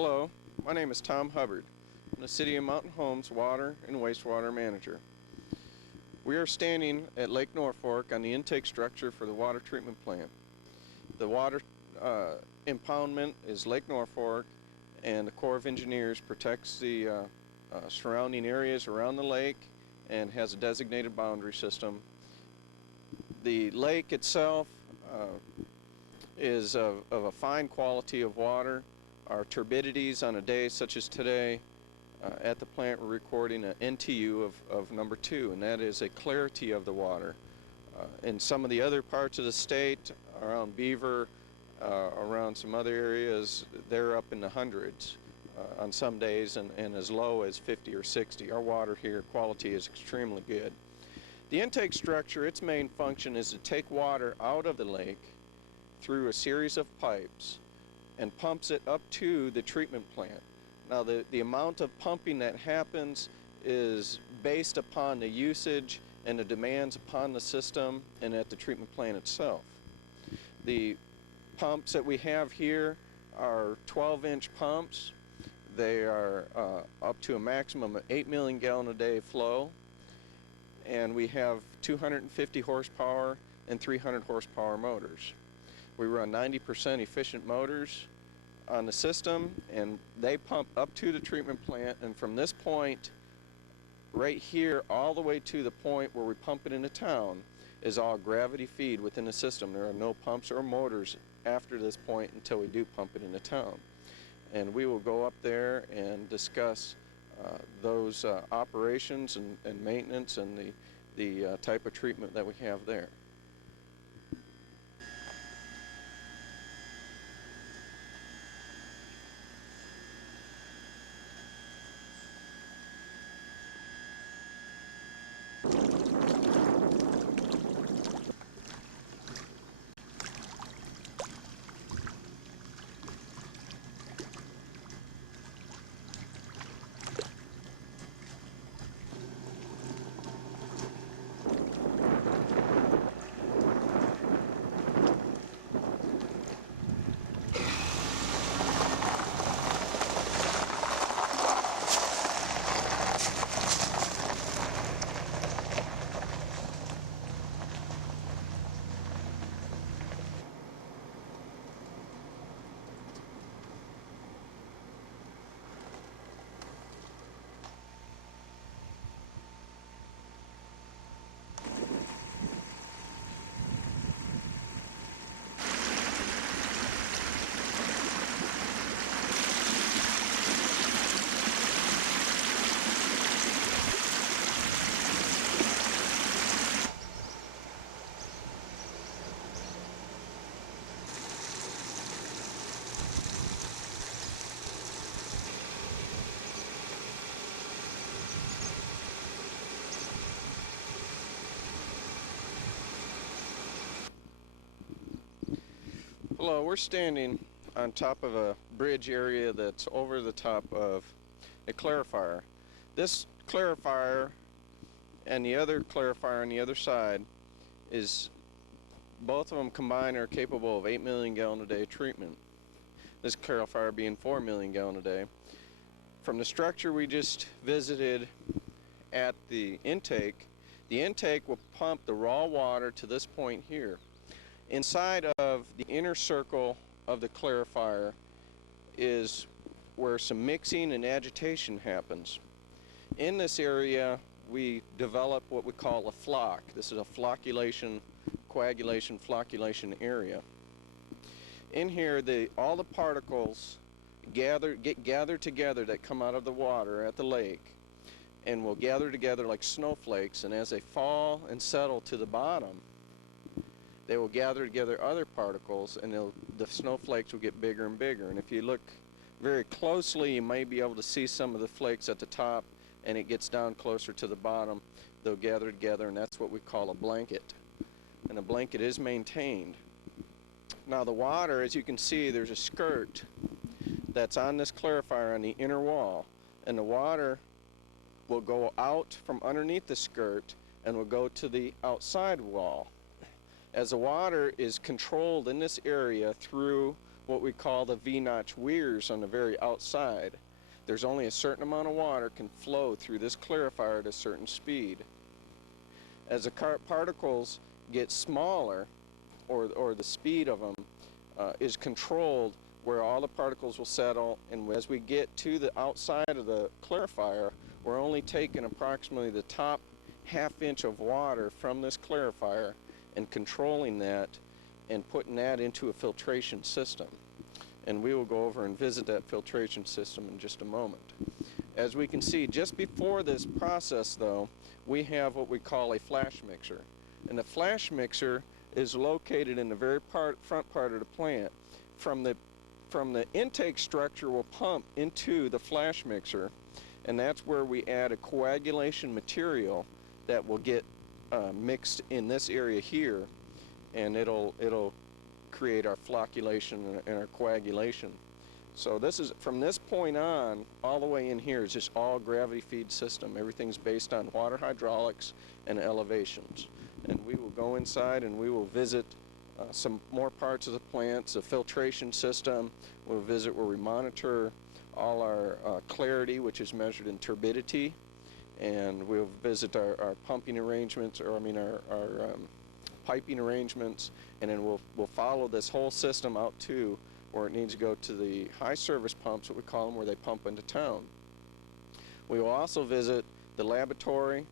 Hello, my name is Tom Hubbard. I'm the City of Mountain Homes Water and Wastewater Manager. We are standing at Lake Norfork on the intake structure for the water treatment plant. The water impoundment is Lake Norfork, and the Corps of Engineers protects the surrounding areas around the lake and has a designated boundary system. The lake itself is of a fine quality of water. Our turbidities on a day such as today at the plant, we're recording an NTU of number 2, and that is a clarity of the water. In some of the other parts of the state, around Beaver, around some other areas, they're up in the hundreds on some days, and as low as 50 or 60. Our water here quality is extremely good. The intake structure, its main function is to take water out of the lake through a series of pipes and pumps it up to the treatment plant. Now the amount of pumping that happens is based upon the usage and the demands upon the system and at the treatment plant itself. The pumps that we have here are 12-inch pumps. They are up to a maximum of 8 million gallon a day flow, and we have 250 horsepower and 300 horsepower motors. We run 90% efficient motors on the system, and they pump up to the treatment plant, and from this point right here all the way to the point where we pump it into town is all gravity feed within the system. There are no pumps or motors after this point until we do pump it into town. And we will go up there and discuss those operations and maintenance and the type of treatment that we have there. Hello, we're standing on top of a bridge area that's over the top of a clarifier. This clarifier and the other clarifier on the other side is, both of them combined are capable of 8 million gallon a day treatment. This clarifier being 4 million gallon a day. From the structure we just visited at the intake will pump the raw water to this point here. Inside of the inner circle of the clarifier is where some mixing and agitation happens. In this area, we develop what we call a floc. This is a flocculation, coagulation, flocculation area. In here, all the particles get gathered together that come out of the water at the lake, and will gather together like snowflakes, and as they fall and settle to the bottom, they will gather together other particles, and the snowflakes will get bigger and bigger. And if you look very closely, you may be able to see some of the flakes at the top, and it gets down closer to the bottom. They'll gather together, and that's what we call a blanket. And a blanket is maintained. Now the water, as you can see, there's a skirt that's on this clarifier on the inner wall, and the water will go out from underneath the skirt and will go to the outside wall. As the water is controlled in this area through what we call the V-notch weirs on the very outside. There's only a certain amount of water can flow through this clarifier at a certain speed. As the particles get smaller, or the speed of them is controlled, where all the particles will settle, and as we get to the outside of the clarifier, we're only taking approximately the top half-inch of water from this clarifier and controlling that and putting that into a filtration system. And we will go over and visit that filtration system in just a moment. As we can see, just before this process though, we have what we call a flash mixer. And the flash mixer is located in the very front part of the plant. From the intake structure, we'll pump into the flash mixer, and that's where we add a coagulation material that will get mixed in this area here, and it'll create our flocculation and our coagulation. So this is, from this point on, all the way in here is just all gravity feed system. Everything's based on water hydraulics and elevations. And we will go inside and we will visit some more parts of the plants, the filtration system. We'll visit where we monitor all our clarity, which is measured in turbidity, and we'll visit our pumping arrangements, or our piping arrangements, and then we'll follow this whole system out to where it needs to go to the high service pumps, what we call them, where they pump into town. We will also visit the laboratory,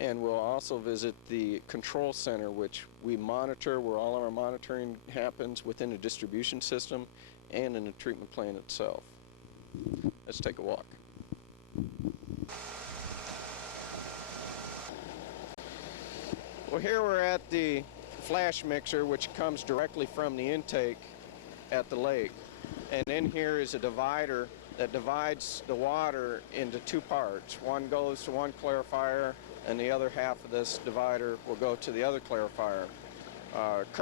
and we'll also visit the control center, which we monitor, where all our monitoring happens within the distribution system and in the treatment plant itself. Let's take a walk. Well, here we're at the flash mixer, which comes directly from the intake at the lake. And in here is a divider that divides the water into two parts. One goes to one clarifier, and the other half of this divider will go to the other clarifier.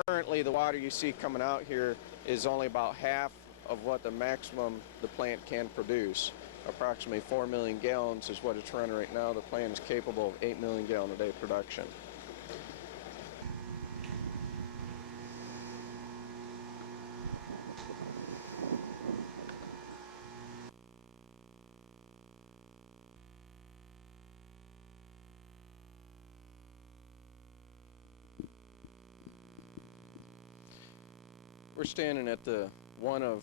Currently, the water you see coming out here is only about half of what the maximum the plant can produce. Approximately 4 million gallons is what it's running right now. The plant is capable of 8 million gallon a day production. We're standing at the one of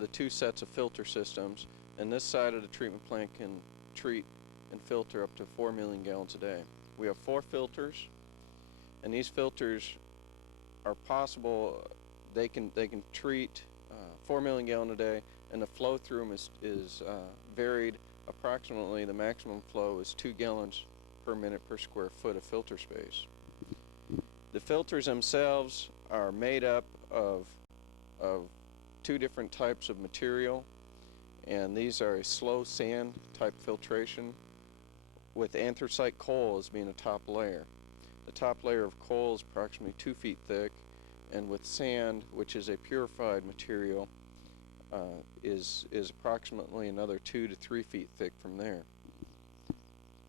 the two sets of filter systems, and this side of the treatment plant can treat and filter up to 4 million gallons a day. We have 4 filters, and these filters are possible. They can treat 4 million gallons a day, and the flow through them is varied. Approximately, the maximum flow is 2 gallons per minute per square foot of filter space. The filters themselves are made up of 2 different types of material, and these are a slow sand type filtration, with anthracite coal as being a top layer. The top layer of coal is approximately 2 feet thick, and with sand, which is a purified material, is approximately another 2 to 3 feet thick from there.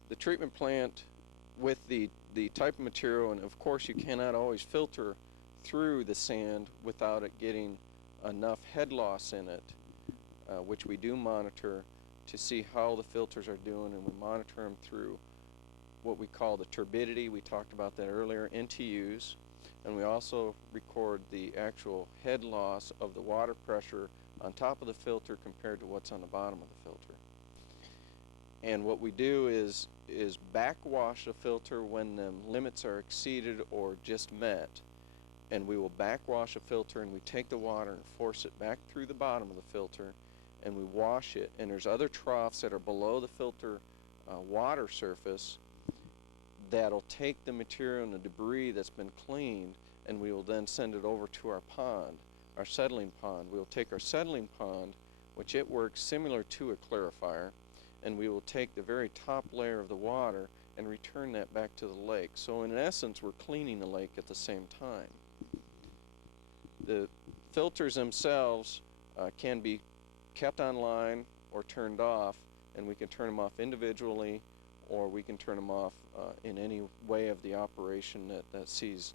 The treatment plant, with the type of material, and of course you cannot always filter through the sand without it getting enough head loss in it, which we do monitor to see how the filters are doing, and we monitor them through what we call the turbidity. We talked about that earlier, NTUs, and we also record the actual head loss of the water pressure on top of the filter compared to what's on the bottom of the filter. And what we do is backwash a filter when the limits are exceeded or just met. And we will backwash a filter, and we take the water and force it back through the bottom of the filter, and we wash it. And there's other troughs that are below the filter water surface that'll take the material and the debris that's been cleaned, and we will then send it over to our pond, our settling pond. We'll take our settling pond, which it works similar to a clarifier, and we will take the very top layer of the water and return that back to the lake. So in essence, we're cleaning the lake at the same time. The filters themselves can be kept online or turned off, and we can turn them off individually, or we can turn them off in any way of the operation that sees